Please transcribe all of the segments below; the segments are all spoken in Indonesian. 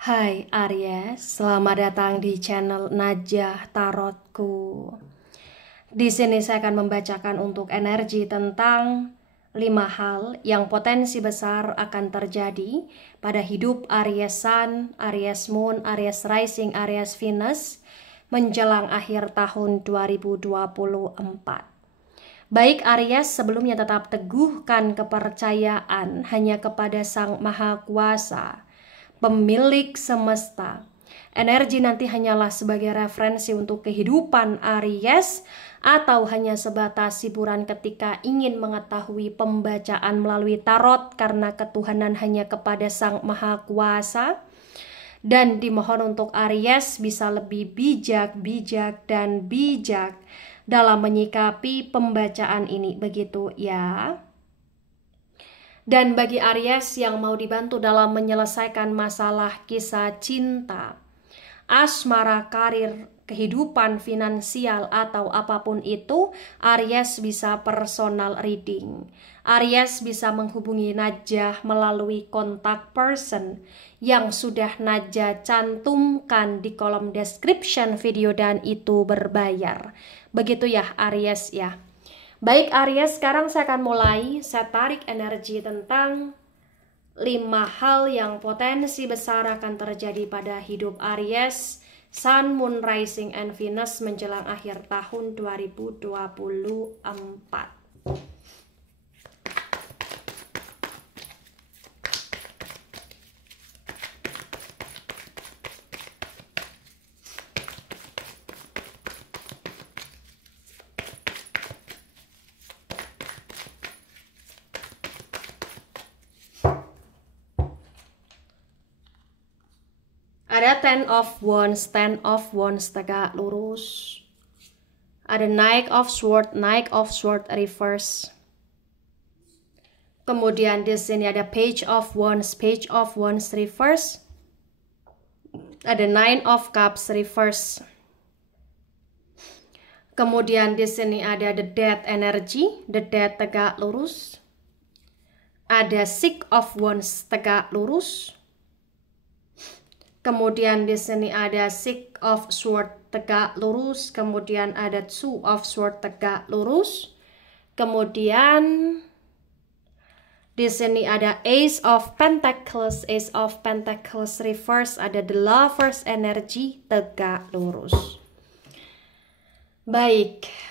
Hai Aries, selamat datang di channel Najah Tarotku. Di sini saya akan membacakan untuk energi tentang 5 hal yang potensi besar akan terjadi pada hidup Aries Sun, Aries Moon, Aries Rising, Aries Venus menjelang akhir tahun 2024. Baik Aries, sebelumnya tetap teguhkan kepercayaan hanya kepada Sang Maha Kuasa, pemilik semesta. Energi nanti hanyalah sebagai referensi untuk kehidupan Aries atau hanya sebatas hiburan ketika ingin mengetahui pembacaan melalui tarot karena ketuhanan hanya kepada Sang Maha Kuasa. Dan dimohon untuk Aries bisa lebih bijak dalam menyikapi pembacaan ini, begitu ya. Dan bagi Aries yang mau dibantu dalam menyelesaikan masalah kisah cinta, asmara, karir, kehidupan finansial, atau apapun itu, Aries bisa personal reading. Aries bisa menghubungi Najah melalui kontak person yang sudah Najah cantumkan di kolom description video dan itu berbayar. Begitu ya Aries ya. Baik Aries, sekarang saya akan mulai. Saya tarik energi tentang 5 hal yang potensi besar akan terjadi pada hidup Aries, Sun, Moon, Rising, and Venus menjelang akhir tahun 2024. Ada Ten of Wands tegak lurus. Ada Knight of Swords reverse. Kemudian di sini ada Page of Wands reverse. Ada Nine of Cups reverse. Kemudian di sini ada The Death energy, The Death tegak lurus. Ada Six of Wands tegak lurus. Kemudian di sini ada Six of Swords tegak lurus, kemudian ada Two of Swords tegak lurus. Kemudian di sini ada Ace of Pentacles reverse, ada The Lovers energy tegak lurus. Baik.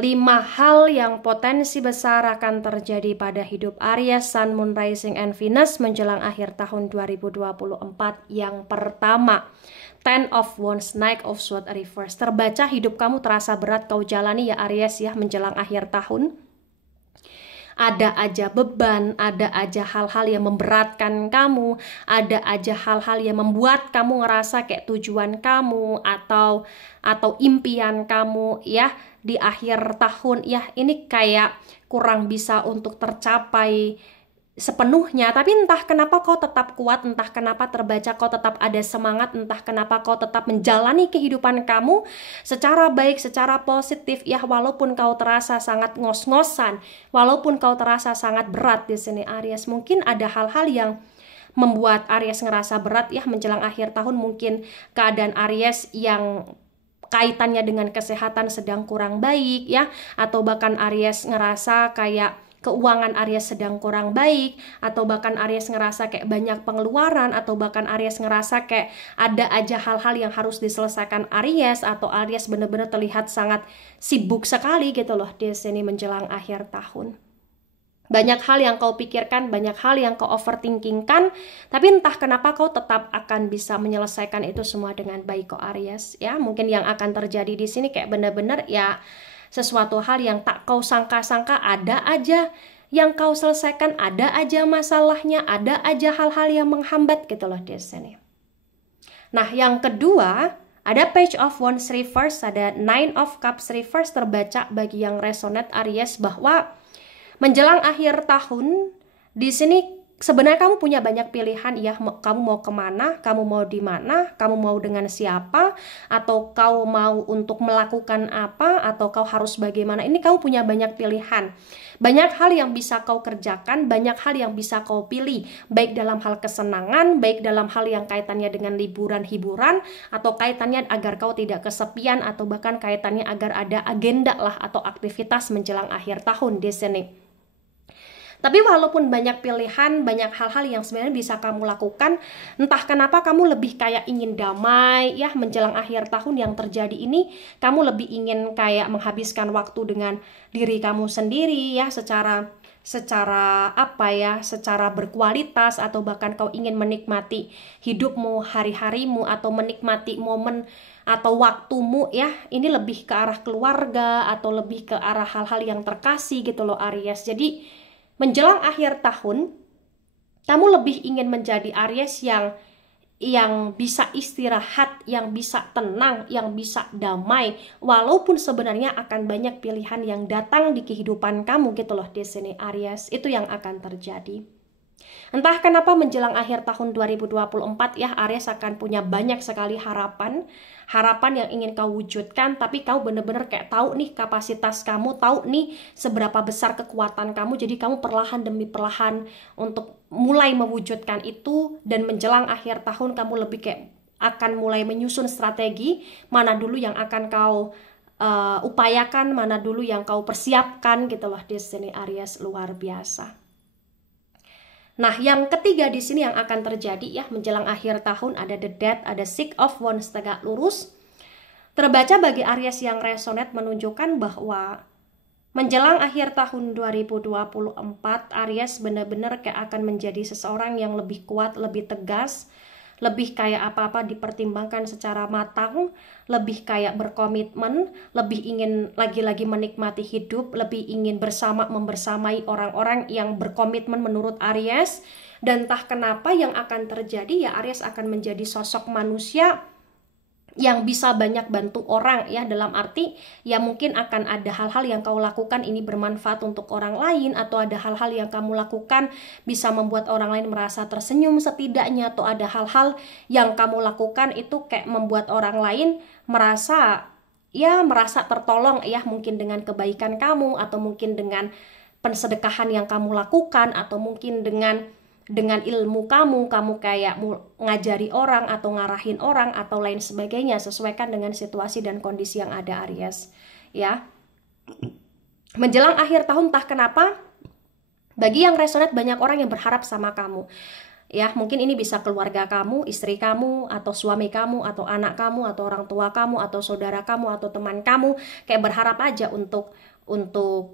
5 hal yang potensi besar akan terjadi pada hidup Aries, Sun, Moon, Rising, and Venus menjelang akhir tahun 2024. Yang pertama, Ten of Wands, Knight of Swords reverse. Terbaca hidup kamu terasa berat kau jalani ya Aries ya menjelang akhir tahun. Ada aja beban, ada aja hal-hal yang memberatkan kamu, ada aja hal-hal yang membuat kamu ngerasa kayak tujuan kamu atau impian kamu ya di akhir tahun ya ini kayak kurang bisa untuk tercapai sepenuhnya, tapi entah kenapa kau tetap kuat, entah kenapa terbaca kau tetap ada semangat, entah kenapa kau tetap menjalani kehidupan kamu secara baik, secara positif ya, walaupun kau terasa sangat ngos-ngosan, walaupun kau terasa sangat berat di sini Aries. Mungkin ada hal-hal yang membuat Aries ngerasa berat ya menjelang akhir tahun, mungkin keadaan Aries yang kaitannya dengan kesehatan sedang kurang baik ya, atau bahkan Aries ngerasa kayak keuangan Aries sedang kurang baik, atau bahkan Aries ngerasa kayak banyak pengeluaran, atau bahkan Aries ngerasa kayak ada aja hal-hal yang harus diselesaikan Aries, atau Aries benar-benar terlihat sangat sibuk sekali gitu loh di sini menjelang akhir tahun. Banyak hal yang kau pikirkan, banyak hal yang kau overthinkingkan, tapi entah kenapa kau tetap akan bisa menyelesaikan itu semua dengan baik kok Aries ya. Mungkin yang akan terjadi di sini kayak benar-benar ya sesuatu hal yang tak kau sangka-sangka, ada aja yang kau selesaikan, ada aja masalahnya, ada aja hal-hal yang menghambat gitu loh di sini. Nah, yang kedua, ada Page of Wands reverse, ada Nine of Cups reverse. Terbaca bagi yang resonate Aries bahwa menjelang akhir tahun di sini sebenarnya kamu punya banyak pilihan ya, kamu mau kemana, kamu mau di mana, kamu mau dengan siapa, atau kau mau untuk melakukan apa, atau kau harus bagaimana. Ini kamu punya banyak pilihan. Banyak hal yang bisa kau kerjakan, banyak hal yang bisa kau pilih, baik dalam hal kesenangan, baik dalam hal yang kaitannya dengan liburan-hiburan, atau kaitannya agar kau tidak kesepian, atau bahkan kaitannya agar ada agenda lah atau aktivitas menjelang akhir tahun di sini. Tapi walaupun banyak pilihan, banyak hal-hal yang sebenarnya bisa kamu lakukan, entah kenapa kamu lebih kayak ingin damai ya menjelang akhir tahun yang terjadi ini, kamu lebih ingin kayak menghabiskan waktu dengan diri kamu sendiri ya, secara apa ya, secara berkualitas, atau bahkan kau ingin menikmati hidupmu, hari-harimu, atau menikmati momen atau waktumu ya, ini lebih ke arah keluarga atau lebih ke arah hal-hal yang terkasih gitu loh Aries. Jadi menjelang akhir tahun, kamu lebih ingin menjadi Aries yang bisa istirahat, yang bisa tenang, yang bisa damai, walaupun sebenarnya akan banyak pilihan yang datang di kehidupan kamu gitu loh di sini Aries. Itu yang akan terjadi. Entah kenapa menjelang akhir tahun 2024 ya, Aries akan punya banyak sekali harapan yang ingin kau wujudkan, tapi kau bener-bener kayak tahu nih kapasitas kamu, tahu nih seberapa besar kekuatan kamu, jadi kamu perlahan demi perlahan untuk mulai mewujudkan itu. Dan menjelang akhir tahun kamu lebih kayak akan mulai menyusun strategi mana dulu yang akan kau upayakan, mana dulu yang kau persiapkan gitu loh di sini Aries. Luar biasa. Nah, yang ketiga di sini yang akan terjadi ya menjelang akhir tahun, ada the Death, ada Six of Wands tegak lurus. Terbaca bagi Aries yang resonate menunjukkan bahwa menjelang akhir tahun 2024, Aries benar-benar kayak akan menjadi seseorang yang lebih kuat, lebih tegas, lebih kayak apa-apa dipertimbangkan secara matang, lebih kayak berkomitmen, lebih ingin lagi-lagi menikmati hidup, lebih ingin membersamai orang-orang yang berkomitmen menurut Aries. Dan entah kenapa yang akan terjadi ya, Aries akan menjadi sosok manusia yang bisa banyak bantu orang ya, dalam arti ya mungkin akan ada hal-hal yang kau lakukan ini bermanfaat untuk orang lain, atau ada hal-hal yang kamu lakukan bisa membuat orang lain merasa tersenyum setidaknya, atau ada hal-hal yang kamu lakukan itu kayak membuat orang lain merasa tertolong ya, mungkin dengan kebaikan kamu, atau mungkin dengan pensedekahan yang kamu lakukan, atau mungkin dengan ilmu kamu kayak ngajari orang atau ngarahin orang atau lain sebagainya, sesuaikan dengan situasi dan kondisi yang ada Aries ya. Menjelang akhir tahun entah kenapa bagi yang resonate, banyak orang yang berharap sama kamu ya, mungkin ini bisa keluarga kamu, istri kamu, atau suami kamu, atau anak kamu, atau orang tua kamu, atau saudara kamu, atau teman kamu, kayak berharap aja untuk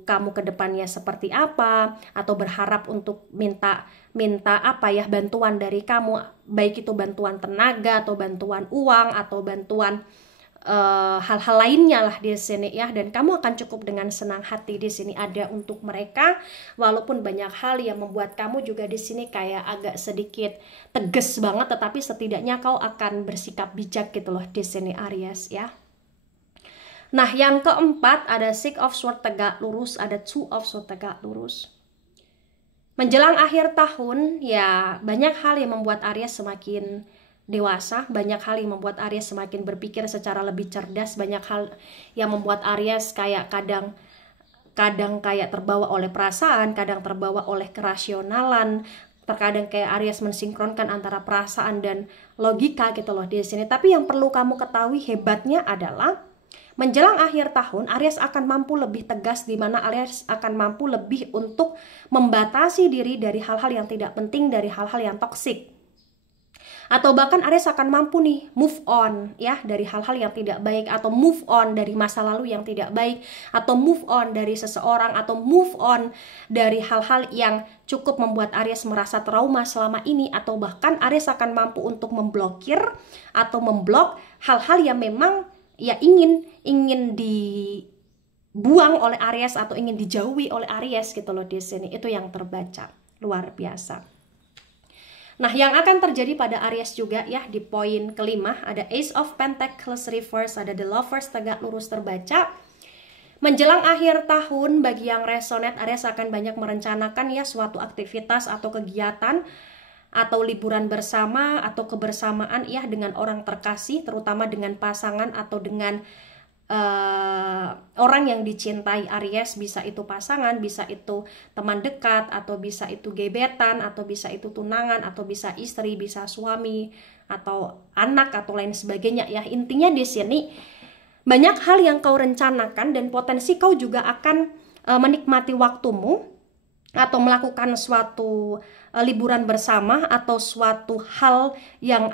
kamu ke depannya seperti apa, atau berharap untuk minta apa ya, bantuan dari kamu, baik itu bantuan tenaga atau bantuan uang atau bantuan hal-hal lainnya lah di sini ya. Dan kamu akan cukup dengan senang hati di sini ada untuk mereka, walaupun banyak hal yang membuat kamu juga di sini kayak agak sedikit tegas banget, tetapi setidaknya kau akan bersikap bijak gitu loh di sini Aries ya. Nah, yang keempat ada Six of Swords tegak lurus, ada Two of Swords tegak lurus. Menjelang akhir tahun ya, banyak hal yang membuat Aries semakin dewasa, banyak hal yang membuat Aries semakin berpikir secara lebih cerdas, banyak hal yang membuat Aries kayak kadang kayak terbawa oleh perasaan, kadang terbawa oleh kerasionalan, terkadang kayak Aries mensinkronkan antara perasaan dan logika gitu loh di sini. Tapi yang perlu kamu ketahui hebatnya adalah menjelang akhir tahun, Aries akan mampu lebih tegas, di mana Aries akan mampu lebih untuk membatasi diri dari hal-hal yang tidak penting, dari hal-hal yang toksik. Atau bahkan Aries akan mampu nih move on ya dari hal-hal yang tidak baik, atau move on dari masa lalu yang tidak baik, atau move on dari seseorang, atau move on dari hal-hal yang cukup membuat Aries merasa trauma selama ini. Atau bahkan Aries akan mampu untuk memblokir atau memblok hal-hal yang memang ya ingin dibuang oleh Aries atau ingin dijauhi oleh Aries gitu loh di sini. Itu yang terbaca. Luar biasa. Nah, yang akan terjadi pada Aries juga ya di poin kelima ada Ace of Pentacles reverse, ada The Lovers tegak lurus terbaca. Menjelang akhir tahun, bagi yang resonate, Aries akan banyak merencanakan ya suatu aktivitas atau kegiatan atau liburan bersama atau kebersamaan ya dengan orang terkasih, terutama dengan pasangan atau dengan orang yang dicintai Aries. Bisa itu pasangan, bisa itu teman dekat, atau bisa itu gebetan, atau bisa itu tunangan, atau bisa istri, bisa suami, atau anak, atau lain sebagainya ya. Intinya di sini banyak hal yang kau rencanakan dan potensi kau juga akan menikmati waktumu atau melakukan suatu liburan bersama atau suatu hal yang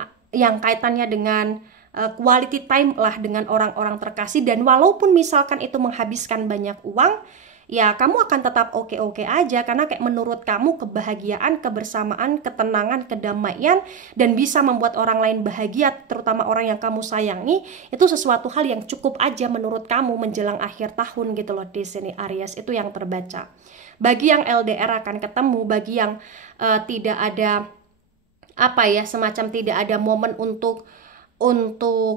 kaitannya dengan quality time lah dengan orang-orang terkasih. Dan walaupun misalkan itu menghabiskan banyak uang, ya kamu akan tetap oke-oke aja, karena kayak menurut kamu kebahagiaan, kebersamaan, ketenangan, kedamaian, dan bisa membuat orang lain bahagia, terutama orang yang kamu sayangi, itu sesuatu hal yang cukup aja menurut kamu menjelang akhir tahun gitu loh. Di sini Aries itu yang terbaca. Bagi yang LDR akan ketemu, bagi yang tidak ada semacam tidak ada momen untuk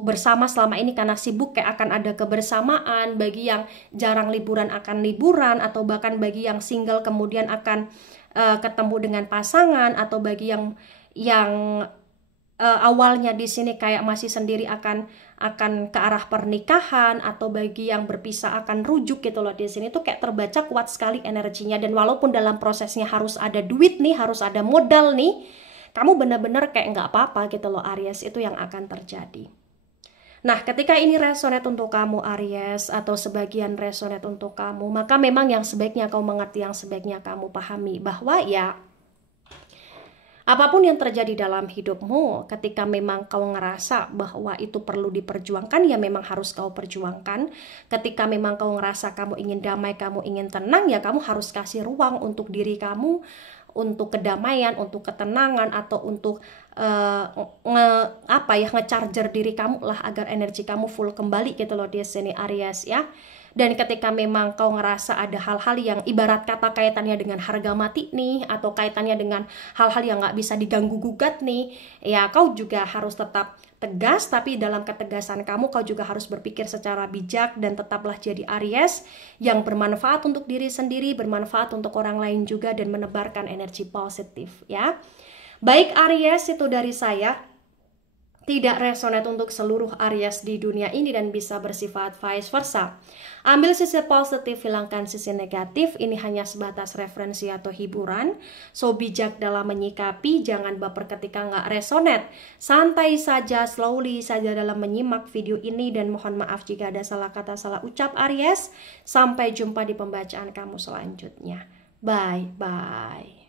bersama selama ini karena sibuk, kayak akan ada kebersamaan. Bagi yang jarang liburan akan liburan, atau bahkan bagi yang single kemudian akan ketemu dengan pasangan, atau bagi yang awalnya di sini kayak masih sendiri akan ke arah pernikahan, atau bagi yang berpisah akan rujuk gitu loh. Di sini tuh kayak terbaca kuat sekali energinya. Dan walaupun dalam prosesnya harus ada duit nih, harus ada modal nih, kamu bener-bener kayak nggak apa-apa gitu loh Aries, itu yang akan terjadi. Nah, ketika ini resonate untuk kamu Aries, atau sebagian resonate untuk kamu, maka memang yang sebaiknya kau mengerti, yang sebaiknya kamu pahami bahwa ya apapun yang terjadi dalam hidupmu, ketika memang kau ngerasa bahwa itu perlu diperjuangkan, ya memang harus kau perjuangkan. Ketika memang kau ngerasa kamu ingin damai, kamu ingin tenang, ya kamu harus kasih ruang untuk diri kamu, untuk kedamaian, untuk ketenangan, atau untuk nge-charger diri kamu lah agar energi kamu full kembali gitu loh di sini Aries ya. Dan ketika memang kau ngerasa ada hal-hal yang ibarat kata kaitannya dengan harga mati nih, atau kaitannya dengan hal-hal yang nggak bisa diganggu gugat nih, ya kau juga harus tetap tegas. Tapi dalam ketegasan kamu, kau juga harus berpikir secara bijak, dan tetaplah jadi Aries yang bermanfaat untuk diri sendiri, bermanfaat untuk orang lain juga, dan menebarkan energi positif ya. Baik Aries, itu dari saya. Tidak resonate untuk seluruh Aries di dunia ini dan bisa bersifat vice versa. Ambil sisi positif, hilangkan sisi negatif. Ini hanya sebatas referensi atau hiburan. So bijak dalam menyikapi, jangan baper ketika nggak resonate. Santai saja, slowly saja dalam menyimak video ini, dan mohon maaf jika ada salah kata, salah ucap Aries. Sampai jumpa di pembacaan kamu selanjutnya. Bye-bye.